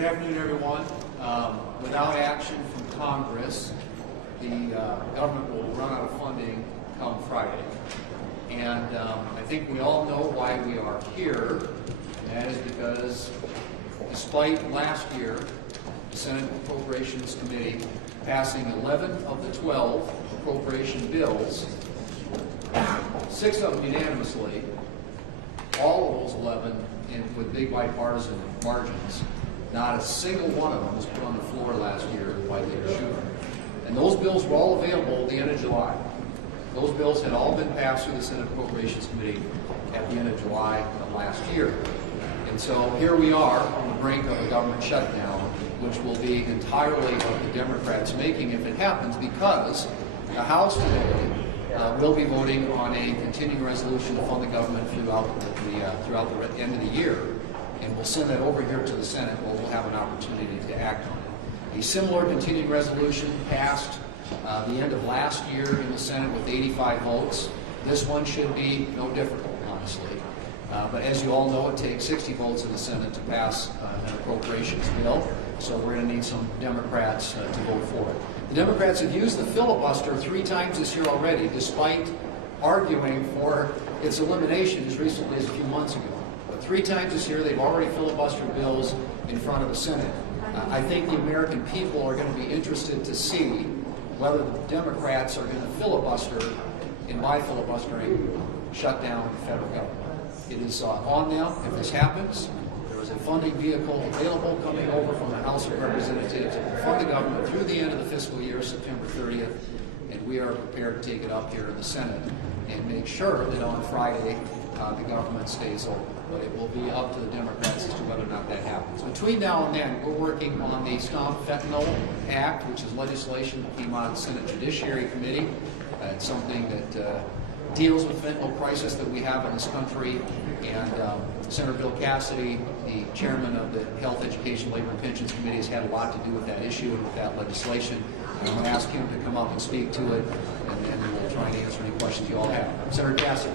Good afternoon, everyone. Without action from Congress, the government will run out of funding come Friday. And I think we all know why we are here, and that is because despite last year, the Senate Appropriations Committee passing 11 of the 12 appropriation bills, 6 of them unanimously, all of those 11 with big bipartisan margins. Not a single one of them was put on the floor last year by Leader Thune. And those bills were all available at the end of July. Those bills had all been passed through the Senate Appropriations Committee at the end of July of last year. And so here we are on the brink of a government shutdown, which will be entirely of the Democrats' making if it happens, because the House today will be voting on a continuing resolution to fund the government throughout the end of the year. And we'll send that over here to the Senate where we'll have an opportunity to act on it. A similar continuing resolution passed the end of last year in the Senate with 85 votes. This one should be no different, honestly. But as you all know, it takes 60 votes in the Senate to pass an appropriations bill, so we're going to need some Democrats to vote for it. The Democrats have used the filibuster 3 times this year already, despite arguing for its elimination as recently as a few months ago. But 3 times this year, they've already filibustered bills in front of the Senate. I think the American people are going to be interested to see whether the Democrats are going to filibuster, and by filibustering, shut down the federal government. It is on them if this happens. There is a funding vehicle available coming over from the House of Representatives to fund the government through the end of the fiscal year, September 30th, and we are prepared to take it up here in the Senate and make sure that on Friday the government stays open. But it will be up to the Democrats as to whether or not that happens. Between now and then, we're working on the Stop Fentanyl Act, which is legislation that came out of the Senate Judiciary Committee. It's something that deals with the fentanyl crisis that we have in this country. And Senator Bill Cassidy, the chairman of the Health, Education, Labor, and Pensions Committee, has had a lot to do with that issue and with that legislation. I'm going to ask him to come up and speak to it, and then we'll try and answer any questions you all have. Senator Cassidy.